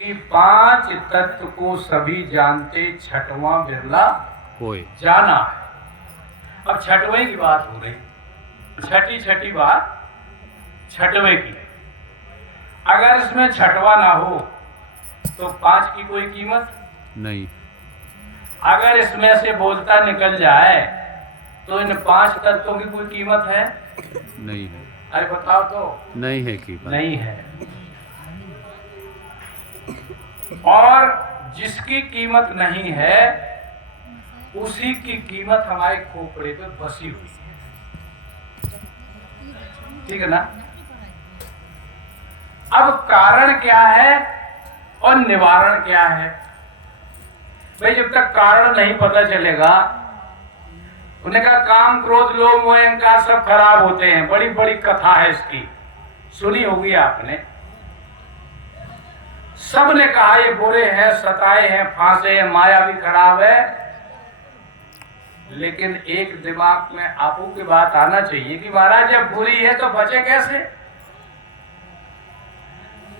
कि पांच तत्व को सभी जानते, छठवां बिरला कोई जाना है। अब छठवें की बात हो रही, छठी बात छठवें की। अगर इसमें छठवां ना हो तो पांच की कोई कीमत नहीं। अगर इसमें से बोलता निकल जाए तो इन पांच तत्वों की कोई कीमत है? नहीं है। अरे बताओ तो। नहीं है कीमत। नहीं है। और जिसकी कीमत नहीं है उसी की कीमत हमारे खोपड़े पे बसी हुई है। ठीक है ना? अब कारण क्या है और निवारण क्या है? भाई जब तक कारण नहीं पता चलेगा, उन्हें कहा काम क्रोध लोभ मोह अहंकार सब खराब होते हैं। बड़ी बड़ी कथा है इसकी, सुनी होगी आपने। सब ने कहा ये बुरे हैं, सताए हैं, फांसे हैं, माया भी खराब है। लेकिन एक दिमाग में आपू की बात आना चाहिए कि महाराज जब बुरी है तो बचे कैसे?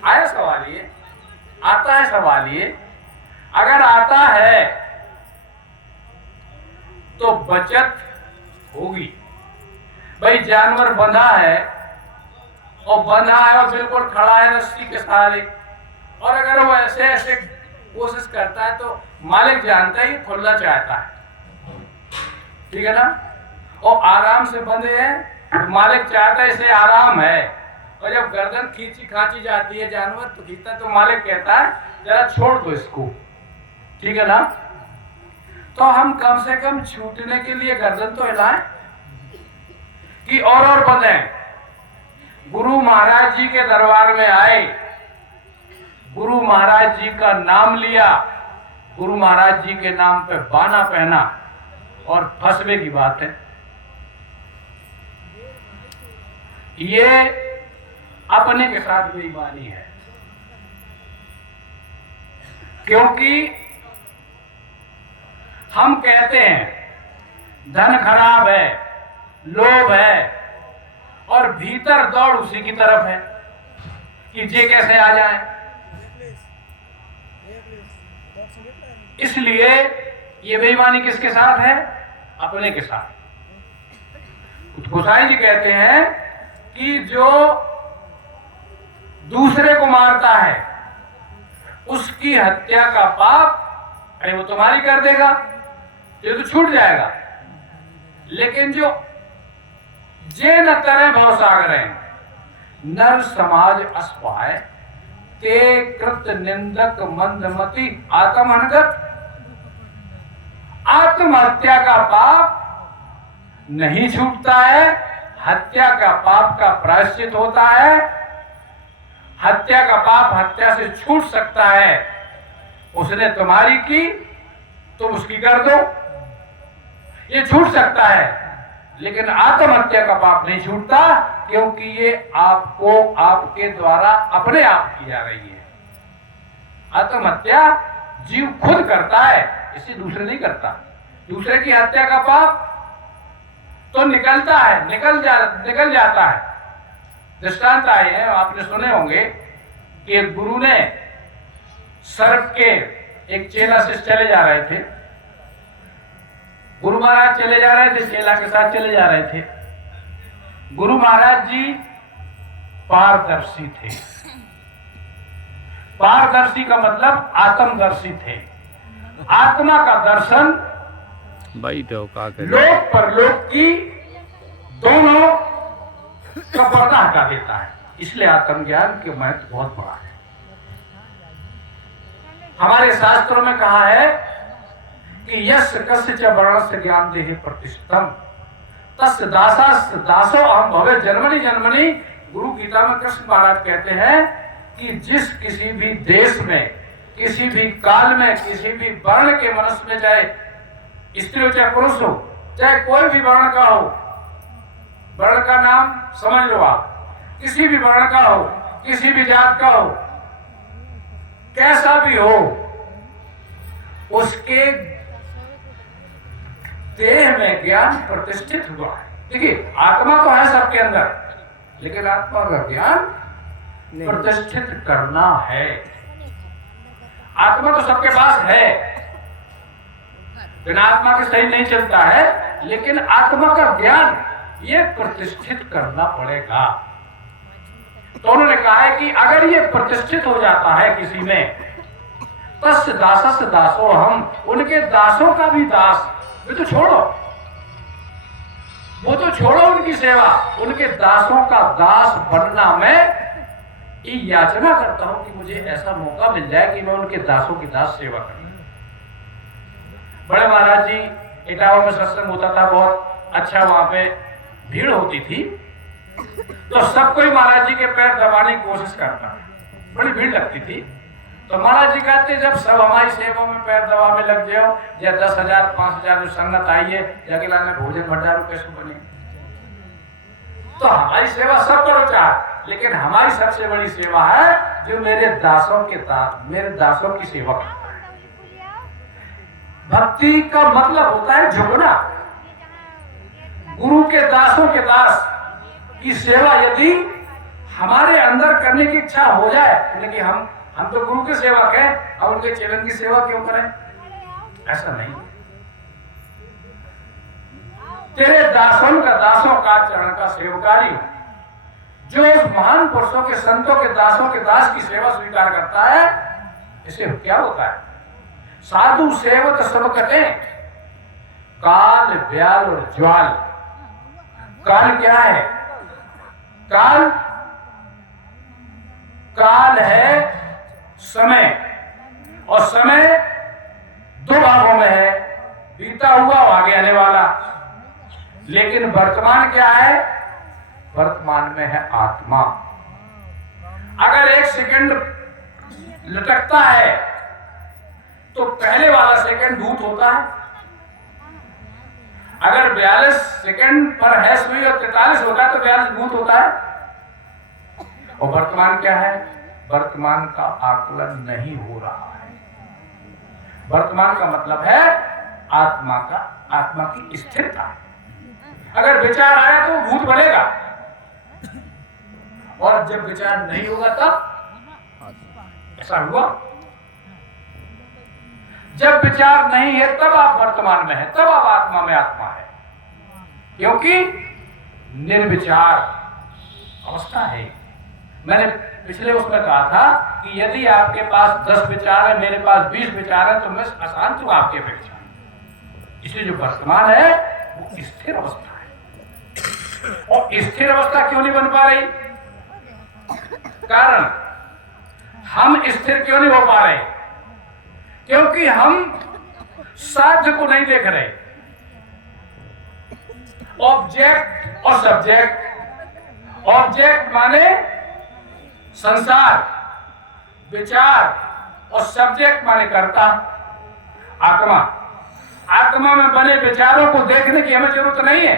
आया सवाल ये, आता है सवाल ये। अगर आता है तो बचत होगी। भाई जानवर बंधा है और बंधा है और बिल्कुल खड़ा है रस्सी के सहारे, और अगर वो ऐसे ऐसे कोशिश करता है तो मालिक जानता है कि खुलना चाहता है, ठीक है ना? और आराम से बंधे हैं तो मालिक चाहता है इसे आराम है, और जब गर्दन खींची खांची जाती है जानवर तो खींचता है तो मालिक कहता है जरा छोड़ दो इसको, ठीक है ना? तो हम कम से कम छूटने के लिए गर्दन तो हिलाएं कि और बंधे। गुरु महाराज जी के दरबार में आए, गुरु महाराज जी का नाम लिया, गुरु महाराज जी के नाम पे बाना पहना और फंसवे की बात है। ये अपने के साथ बेईमानी है, क्योंकि हम कहते हैं धन खराब है, लोभ है, और भीतर दौड़ उसी की तरफ है कि जे कैसे आ जाए। इसलिए ये बेईमानी किसके साथ है? अपने के साथ। गोसाई जी कहते हैं कि जो दूसरे को मारता है उसकी हत्या का पाप अरे वो तुम्हारी कर देगा, ये तो छूट जाएगा। लेकिन जो जे न तरह भवसागर नर समाज अस्पाय ते कृत निंदक मंदमती आत्महनगत। आत्महत्या का पाप नहीं छूटता है, हत्या का पाप का प्रायश्चित होता है। हत्या का पाप हत्या से छूट सकता है, उसने तुम्हारी की तुम उसकी कर दो, ये छूट सकता है। लेकिन आत्महत्या का पाप नहीं छूटता, क्योंकि ये आपको आपके द्वारा अपने आप की जा रही है। आत्महत्या जीव खुद करता है, इसे दूसरे नहीं करता। दूसरे की हत्या का पाप तो निकलता है, निकल जाता है। दृष्टांत आए हैं, आपने सुने होंगे कि एक गुरु ने सर्प के एक चेला से चले जा रहे थे। गुरु महाराज चले जा रहे थे, चेला के साथ चले जा रहे थे। गुरु महाराज जी पारदर्शी थे। पारदर्शी का मतलब आत्मदर्शी थे। आत्मा का दर्शन लोक परलोक की दोनों का पर्दा हटा देता है। इसलिए आत्मज्ञान के महत्व बहुत बड़ा है। हमारे शास्त्रों में कहा है कि यस कस्य च वर्णस्य ज्ञान देहि प्रतिष्ठितम तस्य दासो अहम भवे जन्मनि जन्मनि। गुरु गीता में कृष्ण महाराज कहते हैं कि जिस किसी भी देश में, किसी भी काल में, किसी भी वर्ण के मनुष्य में, चाहे स्त्री हो चाहे पुरुष हो, चाहे कोई भी वर्ण का हो, वर्ण का नाम समझ लो आप, किसी भी वर्ण का हो, किसी भी जात का हो, कैसा भी हो, उसके देह में ज्ञान प्रतिष्ठित हुआ है। देखिए आत्मा तो है सबके अंदर, लेकिन आत्मा का ज्ञान प्रतिष्ठित करना है। आत्मा तो सबके पास है, बिना आत्मा के सही नहीं चलता है, लेकिन आत्मा का ज्ञान ये प्रतिष्ठित करना पड़ेगा। तो उन्होंने कहा है कि अगर ये प्रतिष्ठित हो जाता है किसी में, तस् दासस दासो हम, उनके दासों का भी दास, वो तो छोड़ो उनकी सेवा, उनके दासों का दास बनना मैं ये याचना करता हूं कि मुझे ऐसा मौका मिल जाए कि मैं उनके दासों की दास सेवा करूं। बड़े महाराज जी इटावा में सत्संग होता था, बहुत अच्छा, वहां पे भीड़ होती थी, तो सब कोई महाराज जी के पैर दबाने की कोशिश करता, बड़ी भीड़ लगती थी। तो महाराज जी कहते जब सब हमारी सेवा में पैर दबाने लग जाओ, या 10,000 5,000 संगत आइए, अकेला में भोजन भंडारों कैसे बने, तो हमारी सेवा सब करो चाह, लेकिन हमारी सबसे बड़ी सेवा है जो मेरे दासों की सेवा करता है। भक्ति का मतलब होता है झुकना। गुरु के दासों के दास की सेवा यदि हमारे अंदर करने की इच्छा हो जाए, कि हम तो गुरु के सेवक हैं, अब उनके चरण की सेवा क्यों करें, ऐसा नहीं। तेरे दासों का चरण का सेवकारी हो, जो उस महान पुरुषों के संतों के दासों के दास की सेवा स्वीकार करता है, इसे क्या होता है, साधु सेवक सब कटे, काल ब्याल और ज्वाल। काल क्या है, काल है समय, और समय दो भागों में है, बीता हुआ और आगे आने वाला। लेकिन वर्तमान क्या है, वर्तमान में है आत्मा। अगर 1 सेकंड लटकता है तो पहले वाला सेकंड भूत होता है। अगर 42 सेकंड पर है सुई और 43 होता है तो 42 भूत होता है। और वर्तमान क्या है, वर्तमान का आकलन नहीं हो रहा है। वर्तमान का मतलब है आत्मा की स्थिरता। अगर विचार आया तो भूत बनेगा, और जब विचार नहीं होगा तब ऐसा हुआ। जब विचार नहीं है तब आप वर्तमान में है, तब आप आत्मा में आत्मा है, क्योंकि निर्विचार अवस्था है। मैंने पिछले उसमें कहा था कि यदि आपके पास 10 विचार है, मेरे पास 20 विचार है, तो मैं अशांत हूं आपकी अपेक्षा। इसलिए जो वर्तमान है वो स्थिर अवस्था है। और स्थिर अवस्था क्यों नहीं बन पा रही, कारण हम स्थिर क्यों नहीं हो पा रहे, क्योंकि हम साध्य को नहीं देख रहे। ऑब्जेक्ट और सब्जेक्ट, ऑब्जेक्ट माने संसार, विचार, और सब्जेक्ट माने कर्ता, आत्मा। आत्मा में बने विचारों को देखने की हमें जरूरत नहीं है।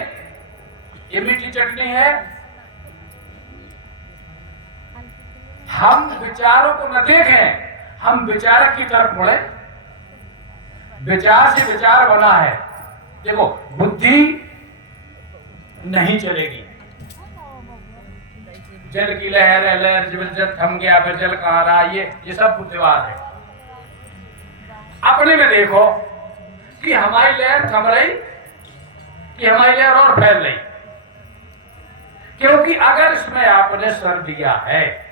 ये मीठी चटनी है, हम विचारों को न देखें, हम विचारक की तरफ मुड़े। विचार से विचार बना है। देखो, बुद्धि नहीं चलेगी, जल की लहर है, लहर जब थम गया फिर जल कहां रहा, ये सब बुद्धिवाद है। अपने में देखो कि हमारी लहर थम रही कि हमारी लहर और फैल रही, क्योंकि अगर इसमें आपने सर दिया है,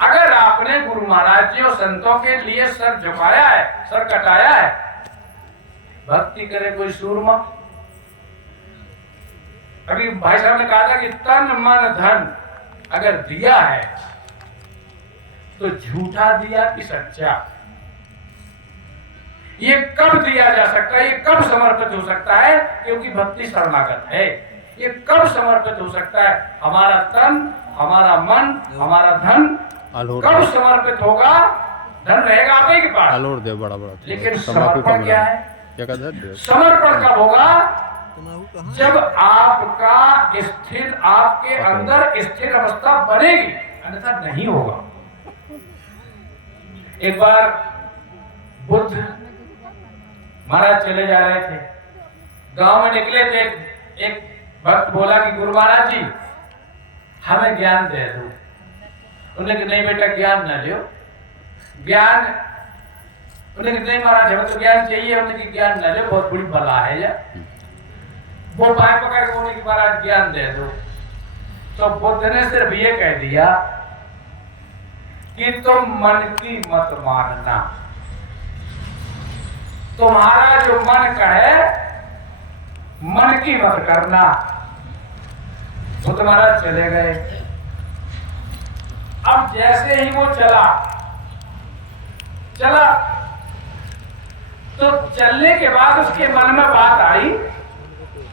अगर आपने गुरु महाराज जी और संतों के लिए सर झुकाया है, सर कटाया है, भक्ति करे कोई सूरमा। अभी भाई साहब ने कहा था कि तन मन धन अगर दिया है तो झूठा दिया कि सच्चा, ये कब दिया जा सकता है, ये कब समर्पित हो सकता है, क्योंकि भक्ति शरणागत है। ये कब समर्पित हो सकता है, हमारा तन, हमारा मन, हमारा धन कब समर्पित होगा। धन रहेगा आप ही के पास, बड़ा बड़ा, लेकिन समर्पण क्या है, समर्पण कब होगा, जब आपके अंदर स्थिर अवस्था बनेगी, अन्यथा नहीं होगा। एक बार बुद्ध महाराज चले जा रहे थे, गांव में निकले थे, एक भक्त बोला कि गुरु महाराज जी हमें ज्ञान दे दो। उन्होंने कहा नहीं बेटा, ज्ञान न लो, ज्ञान उन्हें नहीं महाराज हमें तो ज्ञान चाहिए, उन्हें ज्ञान न ले, बहुत बड़ी बला है या वो पाए पकड़ के उन्हें महाराज ज्ञान दे दो। तो बुद्ध ने सिर्फ ये कह दिया कि तुम मन की मत मानना, तुम्हारा जो मन कहे मन की मत करना। बुद्ध महाराज चले गए। अब जैसे ही वो चला तो चलने के बाद उसके मन में बात आई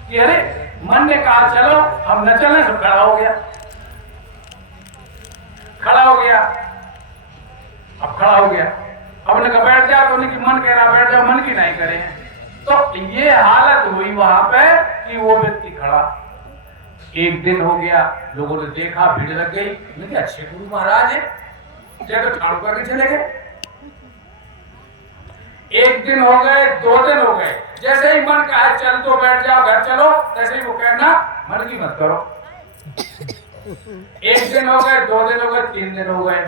कि अरे मन ने कहा चलो हम न चलें, तो खड़ा हो गया। अब खड़ा हो गया, अब उन्हें कहा बैठ जाओ, तो उन्हें मन कह रहा बैठ जाओ, मन की नहीं करे। तो ये हालत हुई वहां पे कि वो व्यक्ति खड़ा। एक दिन हो गया, लोगों ने देखा, भीड़ लग गई, मैंने कहा अच्छे गुरु महाराज है, तो ठाड़ू करके चले गए। एक दिन हो गए, 2 दिन हो गए, जैसे ही मन कहा चल तो बैठ जाओ, घर चलो, तैसे ही वो कहना मन की मत करो। 1 दिन हो गए, 2 दिन हो गए, 3 दिन हो गए।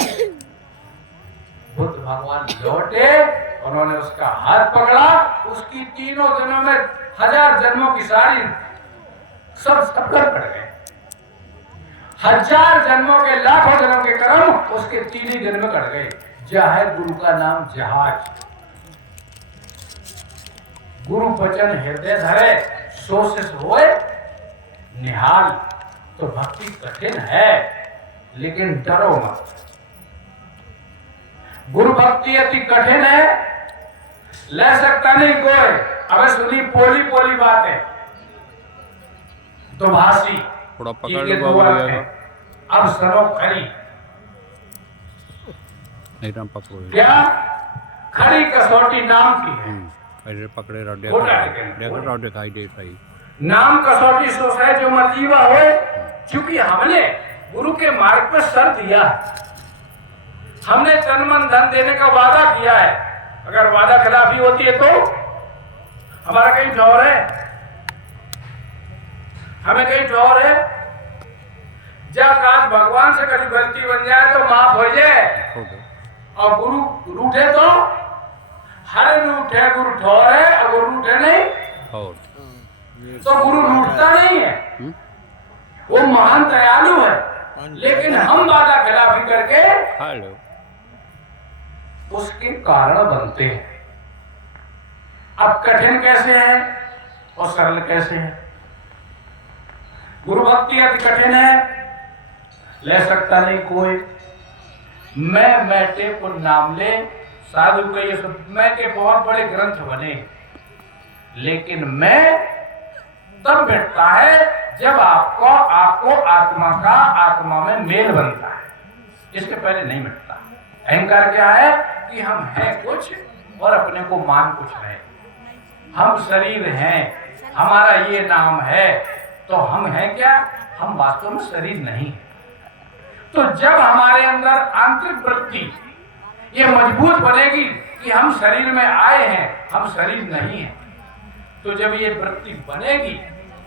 बुद्ध भगवान लौटे, उन्होंने उसका हाथ पकड़ा, उसकी 3 दिनों में 1000 जन्मों की सारी सब सफल पड़ गए। 1000 जन्मों के, लाखों जन्मों के कर्म उसके 3 ही दिन में कट गए। जाहिर गुरु का नाम जहाज। गुरु वचन हृदय धरे, सो से होए निहाल। तो भक्ति कठिन है, लेकिन डरो मत। गुरु भक्ति अति कठिन है, ले सकता नहीं कोई। अब सुनी पोली पोली बातें तो भाषी थोड़ा पकड़ लो, अब सरो खरी नहीं राम पकड़ो क्या खरी कसौटी नाम की है। अरे पकड़े रहो, देखो दिखाई दे भाई। नाम कसौटी सोच है जो मर्जीवा हो, क्योंकि हमने गुरु के मार्ग पर सर दिया है, हमने तन मन धन देने का वादा किया है। अगर वादा खिलाफी होती है तो हमारा कहीं ठौर है, हमें कहीं ठौर है। जब आज भगवान से कभी गलती बन जाए तो माफ हो जाए, और गुरु रूठे तो हर रूठे गुरु ठौर है, अगर रूठे नहीं तो गुरु रूठता नहीं है, वो महान दयालु है। लेकिन हम वादा खिलाफी करके उसके कारण बनते हैं। अब कठिन कैसे है और सरल कैसे है। गुरु भक्ति अति कठिन है, ले सकता नहीं कोई। मैं बैठे को नाम ले, साधु को ये सब मैं के बहुत बड़े ग्रंथ बने, लेकिन मैं तब बैठता है जब आपको आत्मा का आत्मा में मेल बनता है, इसके पहले नहीं मिटता। अहंकार क्या है कि हम हैं कुछ और अपने को मान कुछ रहे। हम शरीर हैं, हमारा ये नाम है, तो हम हैं क्या? हम वास्तव में शरीर नहीं। तो जब हमारे अंदर आंतरिक वृत्ति ये मजबूत बनेगी कि हम शरीर में आए हैं, हम शरीर नहीं है, तो जब ये वृत्ति बनेगी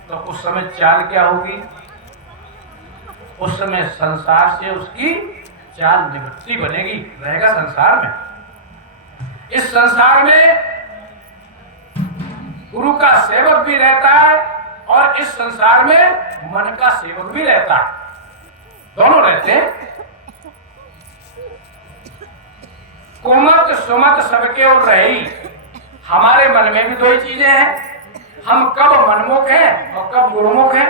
तो उस समय चाल क्या होगी? उस समय संसार से उसकी चाल निवृत्ति बनेगी, रहेगा संसार में। इस संसार में गुरु का सेवक भी रहता है और इस संसार में मन का सेवक भी रहता है, दोनों रहते हैं। कुमत सुमत सबके और रही। हमारे मन में भी 2 ही चीजें हैं, हम कब मनमुख हैं और कब गुरुमुख हैं।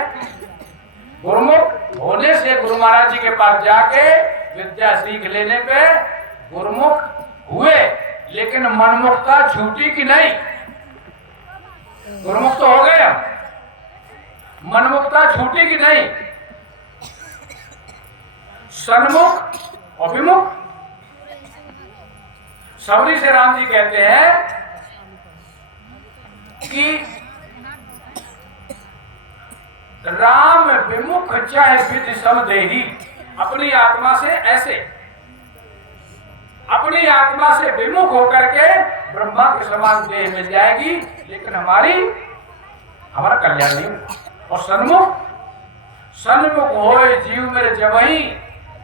गुरुमुख होने से गुरु महाराज जी के पास जाके विद्या सीख लेने पे गुरुमुख हुए, लेकिन मनमुखता छूटी कि नहीं? गुरुमुख तो हो गए, मनमुखता छूटी कि नहीं? सन्मुख और विमुख। सबरी से राम जी कहते हैं कि राम विमुख चाहे विधि समदेही। अपनी आत्मा से ऐसे, अपनी आत्मा से विमुख होकर के ब्रह्मा के समान देह मिल जाएगी, लेकिन हमारा कल्याण नहीं होगा। और सन्मुख, सन्मुख होए जीव मेरे जबही।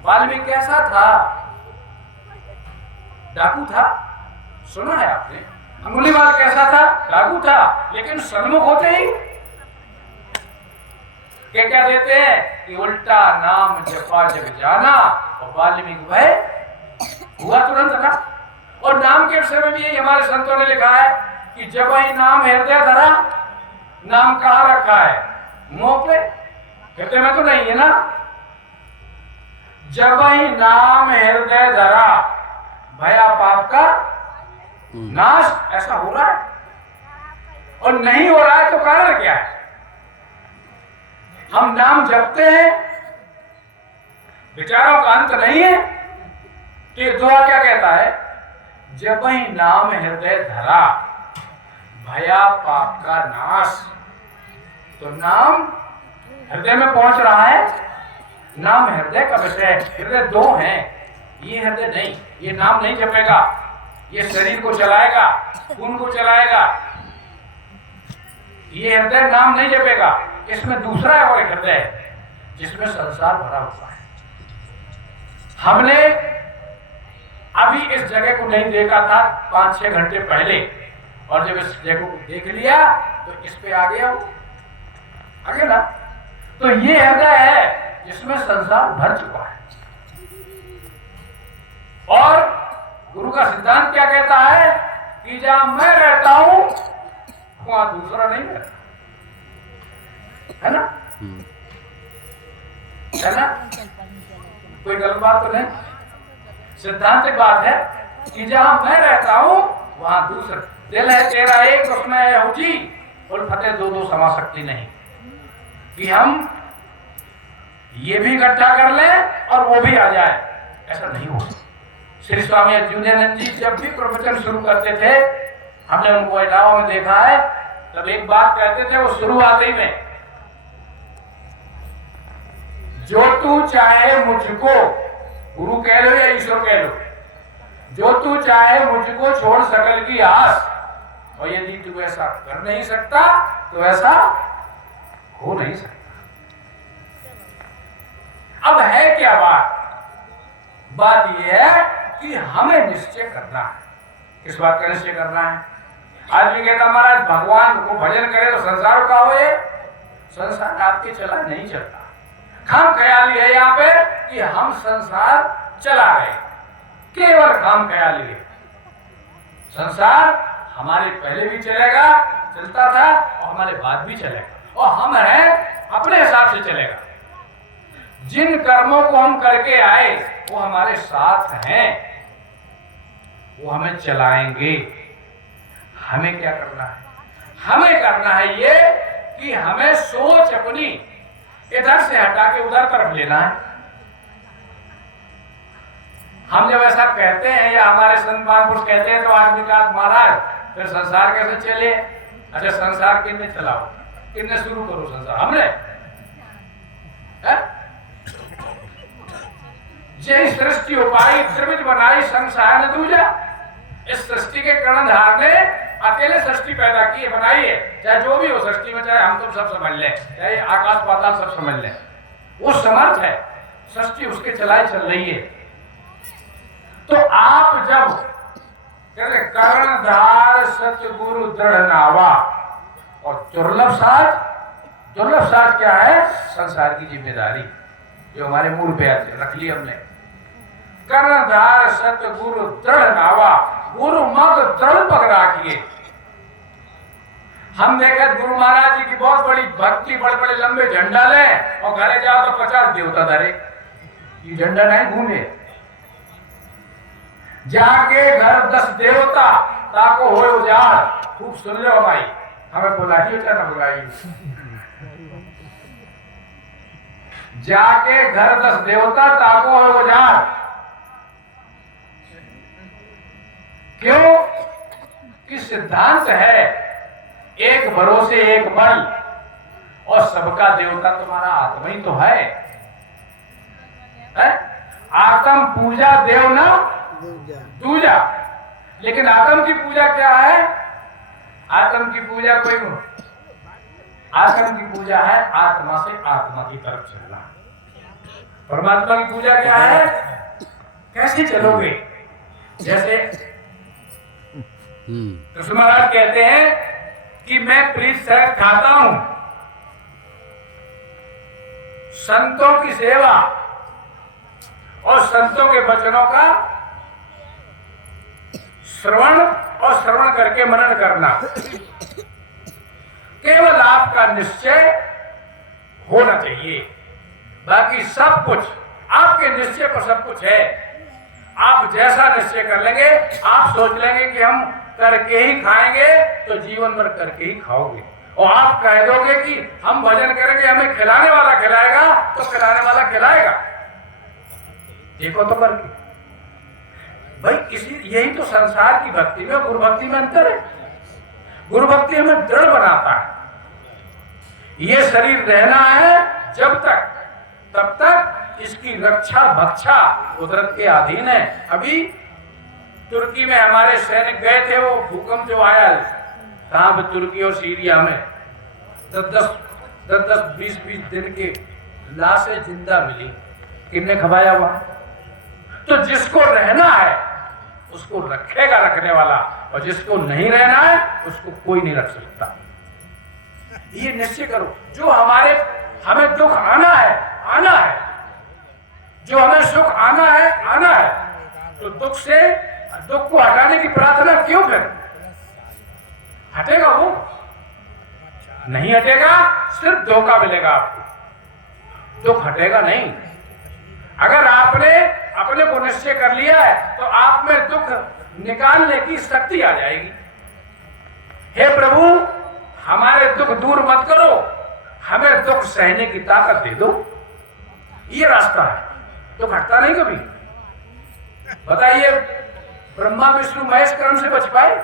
वाल्मीकि कैसा था? डाकू था, सुना है आपने? अंगुलीमाल कैसा था? डाकू था, लेकिन सन्मुख होते ही क्या देते हैं कि उल्टा नाम जपा जग जाना और वाल्मीकि भय हुआ तुरंत ना। और नाम के विषय में भी यही हमारे संतों ने लिखा है कि जब ही नाम हृदय धरा। नाम कहाँ रखा है? मुंह पे, हृदय में तो नहीं है ना। जब ही नाम हृदय धरा भया पाप का नाश। ऐसा हो रहा है और नहीं हो रहा है तो कारण क्या है? हम नाम जपते हैं, विचारों का अंत नहीं है। तो ये दुआ क्या कहता है? जब ही नाम हृदय धरा भया पाप का नाश। तो नाम हृदय में पहुंच रहा है। नाम हृदय का विषय। हृदय दो हैं, ये हृदय नहीं। ये नाम नहीं जपेगा, ये शरीर को चलाएगा, खून को चलाएगा। ये हृदय नाम नहीं जपेगा। इसमें दूसरा है और एक हृदय है जिसमें संसार भरा हुआ है। हमने अभी इस जगह को नहीं देखा था 5-6 घंटे पहले, और जब इस जगह को देख लिया तो इस पे आ गया आगे ना। तो ये हृदय है जिसमें संसार भर चुका है। और गुरु का सिद्धांत क्या कहता है कि जहां मैं रहता हूं वहां दूसरा नहीं रहता, है ना? है ना? कोई गलत बात तो नहीं। सिद्धांतिक बात है कि जहां मैं रहता हूं वहां दूसरा। दिल है तेरा एक, उसमें है ऊंची और फतेह दो दो समा सकती नहीं। कि हम ये भी इकट्ठा कर लें और वो भी आ जाए, ऐसा नहीं हो। श्री स्वामी अच्युतानंद जी जब भी प्रवचन शुरू करते थे, हमने उनको इलावा में देखा है, तब एक बात कहते थे वो शुरुआत ही में, जो तू चाहे मुझको, गुरु कह लो या ईश्वर कह लो, जो तू चाहे मुझको छोड़ सकल की आस, और यदि तू ऐसा कर नहीं सकता तो ऐसा हो नहीं सकता। अब है क्या बात? बात यह है कि हमें निश्चय करना है। किस बात का निश्चय करना है? आदमी कहता महाराज भगवान को भजन करे तो संसार का हो। ये संसार आपके चला नहीं चलता। खाम ख्याली है यहाँ पे कि हम संसार चला रहे, केवल खाम ख्याली है। संसार हमारे पहले भी चलेगा, चलता था, और हमारे बाद भी चलेगा, और हम हैं अपने हिसाब से चलेगा। जिन कर्मों को हम करके आए वो हमारे साथ हैं, वो हमें चलाएंगे। हमें क्या करना है? हमें करना है ये कि हमें सोच अपनी इधर से हटा के उधर तरफ लेना है। हम जब ऐसा कहते हैं या हमारे संत महापुरुष कहते हैं तो आदमी का महाराज फिर संसार कैसे चले? अच्छा संसार किन्ने चलाओ, किन्ने शुरू करो संसार? हमने जय सृष्टि उपाई त्रिविध बनाई संसार न दूजा। इस सृष्टि के कर्णधार ने अकेले सृष्टि पैदा की है, बनाई है। चाहे जो भी हो सृष्टि में, चाहे हम तुम सब समझ लें, चाहे आकाश पाताल सब समझ लें, वो समर्थ है। सृष्टि उसके चलाई चल रही है। तो आप जब कहते कर्णधार सतगुरु दृढ़ नावा, और दुर्लभ साज क्या है? संसार की जिम्मेदारी जो हमारे मूल पे रख ली हमने। कर्णधार सतगुरु दृढ़ नावा, गुरु मग दृढ़ पग राखिए। हम देखे गुरु महाराज जी की बहुत बड़ी भक्ति, बड़े बड़े लंबे झंडा ले और घरे जाओ तो 50 देवता धरे। ये झंडा नहीं घूमे। जाके घर 10 देवता ताको हो उजाड़। खूब सुन लो भाई, हमें बुलाइए क्या ना बुलाइए। जाके घर 10 देवता ताको हो उजाड़। क्यों? कि सिद्धांत है एक भरोसे एक बल, और सबका देवता तुम्हारा आत्मा ही तो है? आत्म पूजा देव ना दूजा। लेकिन आत्म की पूजा क्या है? आत्म की पूजा कोई नहीं। आत्म की पूजा है आत्मा से आत्मा की तरफ चलना। परमात्मा की पूजा क्या है? कैसे चलोगे? जैसे तो महाराज कहते हैं कि मैं प्रीत सहित खाता हूं संतों की सेवा और संतों के वचनों का श्रवण और श्रवण करके मनन करना। केवल आपका निश्चय होना चाहिए, बाकी सब कुछ आपके निश्चय पर सब कुछ है। आप जैसा निश्चय कर लेंगे, आप सोच लेंगे कि हम करके ही खाएंगे तो जीवन भर करके ही खाओगे, और आप कह दोगे कि हम भजन करेंगे, हमें खिलाने वाला खिलाएगा तो खिलाने वाला खिलाएगा। देखो तो करके भाई, यही तो संसार की भक्ति में गुरु भक्ति में अंतर है। गुरु भक्ति हमें दृढ़ बनाता है। ये शरीर रहना है जब तक, तब तक इसकी रक्षा भक्षा कुदरत के अधीन है। अभी तुर्की में हमारे सैनिक गए थे, वो भूकंप जो आया कहां पे, तुर्की और सीरिया में 10-20 दिन के लाशें जिंदा मिली। किसने खवाया वहां? तो जिसको रहना है उसको रखेगा रखने वाला, और जिसको नहीं रहना है उसको कोई नहीं रख सकता। ये निश्चय करो, जो हमें दुख आना है, जो हमें सुख आना है, तो दुख को हटाने की प्रार्थना क्यों फिर? हटेगा वो? नहीं हटेगा, सिर्फ धोखा मिलेगा आपको, दुख हटेगा नहीं। अगर आपने अपने को निश्चय कर लिया है तो आप में दुख निकालने की शक्ति आ जाएगी। हे प्रभु, हमारे दुख दूर मत करो, हमें दुख सहने की ताकत दे दो। ये रास्ता है, दुख हटता नहीं कभी। बताइए, ब्रह्मा विष्णु महेश कर्म से बच पाए?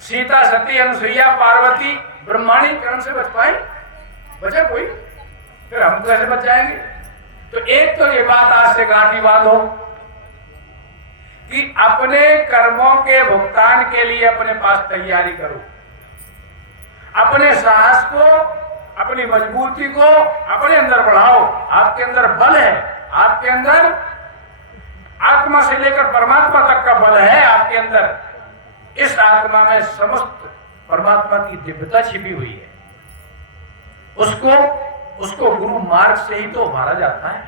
सीता सती अनुसुईया पार्वती ब्रह्माणी कर्म से बच पाए? बचा कोई? फिर हम कैसे बच जाएंगे? तो एक तो ये बात आज से गांठी बात हो कि अपने कर्मों के भुगतान के लिए अपने पास तैयारी करो। अपने साहस को, अपनी मजबूती को अपने अंदर बढ़ाओ। आपके अंदर बल है, आपके अंदर आत्मा से लेकर परमात्मा तक का बल है आपके अंदर। इस आत्मा में समस्त परमात्मा की दिव्यता छिपी हुई है। उसको गुरु मार्ग से ही तो उभारा जाता है।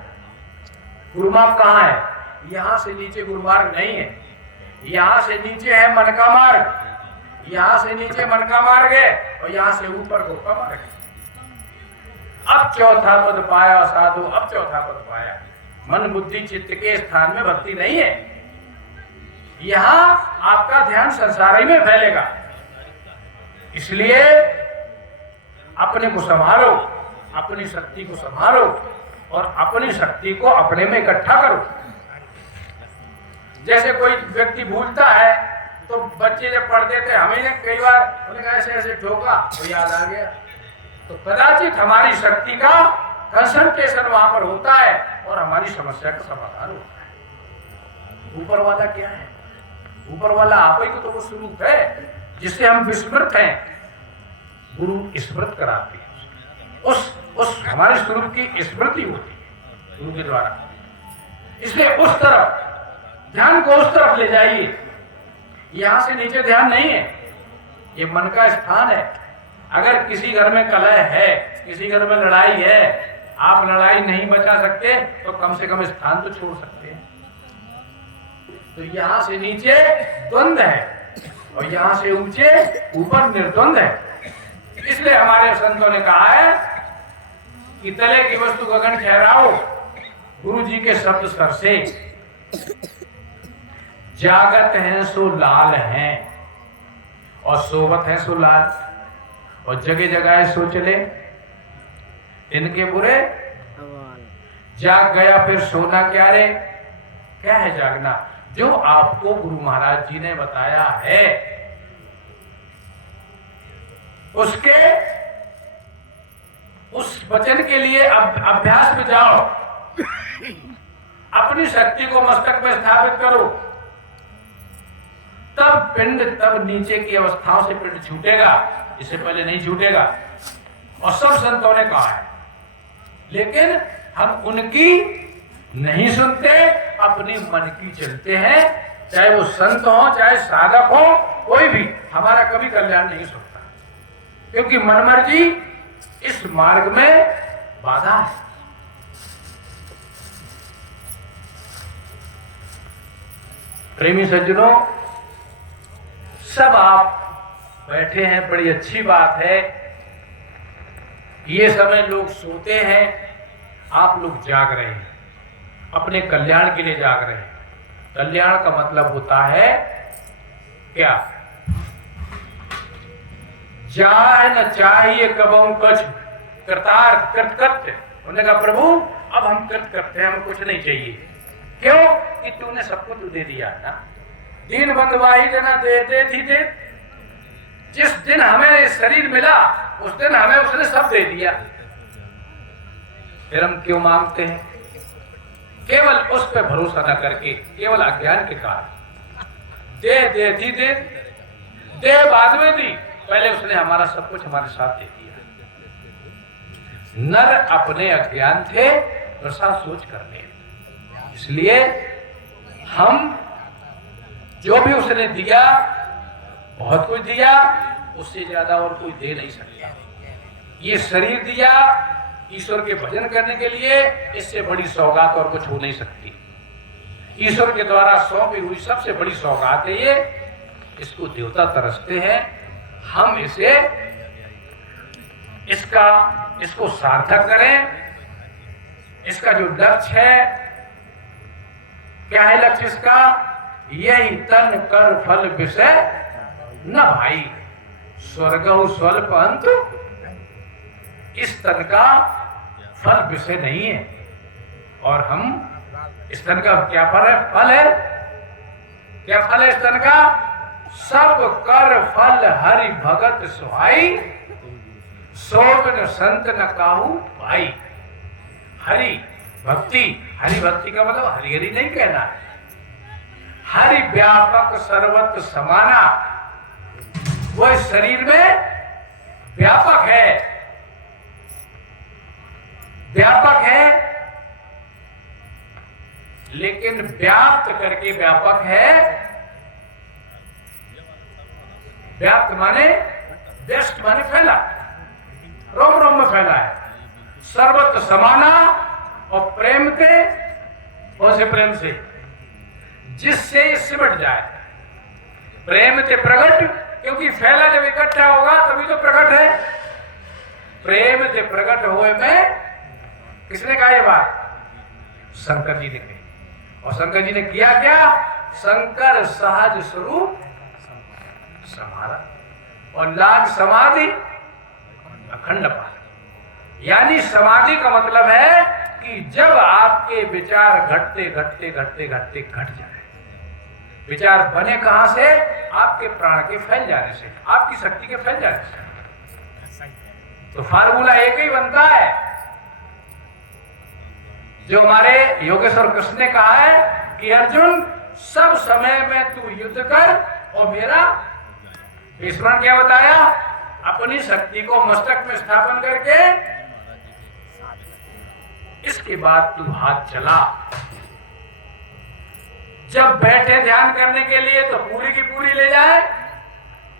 गुरु मार्ग कहाँ है? यहां से नीचे गुरु मार्ग नहीं है। यहां से नीचे है मन का मार्ग, यहां से नीचे मन का मार्ग है, और यहां से ऊपर गुरु का मार्ग है। अब चौथा पद पाया साधु, अब चौथा पद पाया। मन बुद्धि चित्त के स्थान में भक्ति नहीं है। यहां आपका ध्यान संसार ही में फैलेगा। इसलिए अपने को संभालो, अपनी शक्ति को संभालो, और अपनी शक्ति को अपने में इकट्ठा करो। जैसे कोई व्यक्ति भूलता है तो बच्चे जब पढ़ते थे, हमें कई बार उन्हें ऐसे ऐसे ठोका तो याद आ गया। तो कदाचित हमारी शक्ति का कंसंट्रेशन वहां पर होता है और हमारी समस्या का समाधान होता है। ऊपर वाला क्या है? ऊपर वाला आप ही तो वो स्वरूप है जिससे हम विस्मृत हैं। गुरु स्मृत कराते हैं, उस हमारे स्वरूप की स्मृति होती है गुरु के द्वारा। इसलिए उस तरफ ध्यान को उस तरफ ले जाइए। यहां से नीचे ध्यान नहीं है, ये मन का स्थान है। अगर किसी घर में कलह है, किसी घर में लड़ाई है, आप लड़ाई नहीं बचा सकते तो कम से कम स्थान तो छोड़ सकते हैं। तो यहां से नीचे द्वंद्व है और यहां से ऊंचे ऊपर निर्द्वंद है। इसलिए हमारे संतों ने कहा है कि तले की वस्तु गगन ठहराओ, गुरु जी के शब्द सर से। जागत हैं सो लाल हैं और सोवत है सो लाल, और जगह जगह सो चले इनके बुरे। जाग गया फिर सोना क्या रे? क्या है जागना? जो आपको गुरु महाराज जी ने बताया है उसके उस वचन के लिए अभ्यास में जाओ। अपनी शक्ति को मस्तक में स्थापित करो, तब नीचे की अवस्थाओं से पिंड छूटेगा, इससे पहले नहीं छूटेगा। और सब संतों ने कहा है, लेकिन हम उनकी नहीं सुनते, अपनी मन की चलते हैं। चाहे वो संत हो, चाहे साधक हो, कोई भी हमारा कभी कल्याण नहीं सकता, क्योंकि मनमर्जी इस मार्ग में बाधा है। प्रेमी सज्जनों, सब आप बैठे हैं, बड़ी अच्छी बात है। ये समय लोग सोते हैं, आप लोग जाग रहे हैं, अपने कल्याण के लिए जाग रहे हैं। कल्याण का मतलब होता है क्या? चाहे न चाहिए कबहू कछ कृतार्थ कृतकृत्य। उन्होंने कहा प्रभु अब हम कृत करते हैं, हमें कुछ नहीं चाहिए। क्यों? कि तूने सबको तो दे दिया ना। दीन बंधवाही देना देते थी दे। जिस दिन हमें शरीर मिला उस दिन हमें उसने सब दे दिया, फिर हम क्यों मांगते हैं? केवल उस पर भरोसा न करके, केवल अज्ञान के कारण। दे थी दे बाद में दी, पहले उसने हमारा सब कुछ हमारे साथ दे दिया। नर अपने अज्ञान थे, वृषा सोच करने। इसलिए हम जो भी उसने दिया, बहुत कुछ दिया, उससे ज्यादा और कोई दे नहीं सकता। ये शरीर दिया ईश्वर के भजन करने के लिए, इससे बड़ी सौगात और कुछ हो नहीं सकती। ईश्वर के द्वारा सौंपी हुई सबसे बड़ी सौगात है ये। इसको देवता तरसते हैं, हम इसको सार्थक करें। इसका जो लक्ष्य है, क्या है लक्ष्य इसका? यही तन कर फल विषय न भाई, स्वर्गहु स्वल्प अंत। इस तन का फल विषय नहीं है, और हम इस तन का क्या फल है? फल है क्या? फल है इस तन का? सब कर फल हरि भगत सुहाई, सोबिन संत न काहू भाई। हरि भक्ति, हरि भक्ति का मतलब हरि हरि नहीं कहना है। हरि व्यापक सर्वत्र समाना, वो इस शरीर में व्यापक है, व्यापक है, लेकिन व्याप्त करके व्यापक है। व्याप्त माने व्यस्त माने फैला, रोम रोम में फैला है। सर्वत्र समाना, और प्रेम के, कौन से प्रेम से? जिससे सिमट जाए। प्रेम से प्रकट, क्योंकि फैला जब इकट्ठा होगा तभी तो प्रकट है। प्रेम से प्रकट हुए में किसने कहा ये बात? शंकर जी ने कही। और शंकर जी ने किया क्या? शंकर सहज स्वरूप समारा, और लाग समाधि अखंड पाल। यानी समाधि का मतलब है कि जब आपके विचार घटते घटते घटते घटते घट जाए। विचार बने कहां से? आपके प्राण के फैल जाने से, आपकी शक्ति के फैल जाने से। तो फार्मूला एक ही बनता है जो हमारे योगेश्वर कृष्ण ने कहा है कि अर्जुन सब समय में तू युद्ध कर और मेरा स्मरण। क्या बताया? अपनी शक्ति को मस्तक में स्थापन करके इसके बाद तू हाथ चला। जब बैठे ध्यान करने के लिए तो पूरी की पूरी ले जाए,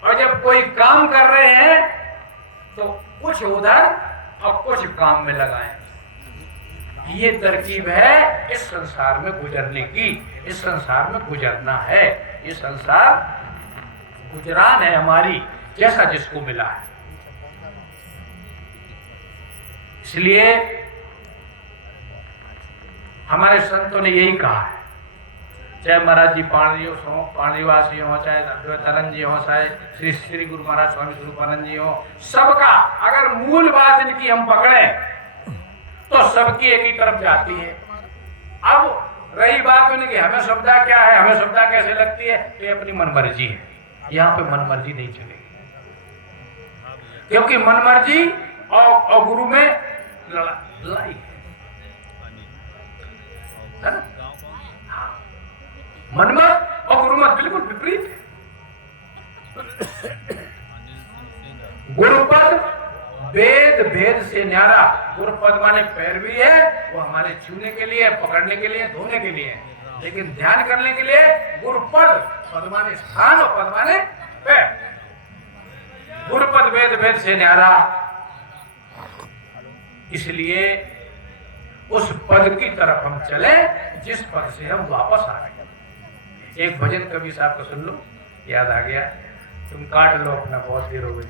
और जब कोई काम कर रहे हैं तो कुछ उधर और कुछ काम में लगाएं। ये तरकीब है इस संसार में गुजरने की। इस संसार में गुजरना है। ये संसार गुजरान है हमारी, जैसा जिसको मिला है। इसलिए हमारे संतों ने यही कहा है, चाहे महाराज जी पाणिवासी हो, चाहे अद्वैतानंद जी हो, चाहे श्री श्री गुरु महाराज स्वामी स्वरूपानंद जी हो, सबका अगर मूल बात इनकी हम पकड़े तो सबकी एक ही तरफ जाती है। अब रही बात उनकी हमें शब्दा क्या है, हमें शब्दा कैसे लगती है, तो ये अपनी मनमर्जी है। यहाँ पे मनमर्जी नहीं चलेगी, क्योंकि मनमर्जी और गुरु में लड़ाई है ना। मनमत और गुरुमत बिल्कुल विपरीत है। गुरुपद वेद भेद से न्यारा। गुरुपद माने पैर भी है, वो हमारे छूने के लिए, पकड़ने के लिए, धोने के लिए, लेकिन ध्यान करने के लिए गुरुपद। पद माने स्थान और पद माने गुरुपद वेद वेद से न्यारा, इसलिए उस पद की तरफ हम चले जिस पद से हम वापस आ गए। एक भजन कवि साहब को सुन लो, याद आ गया। तुम काट लो अपना, बहुत देर हो गई।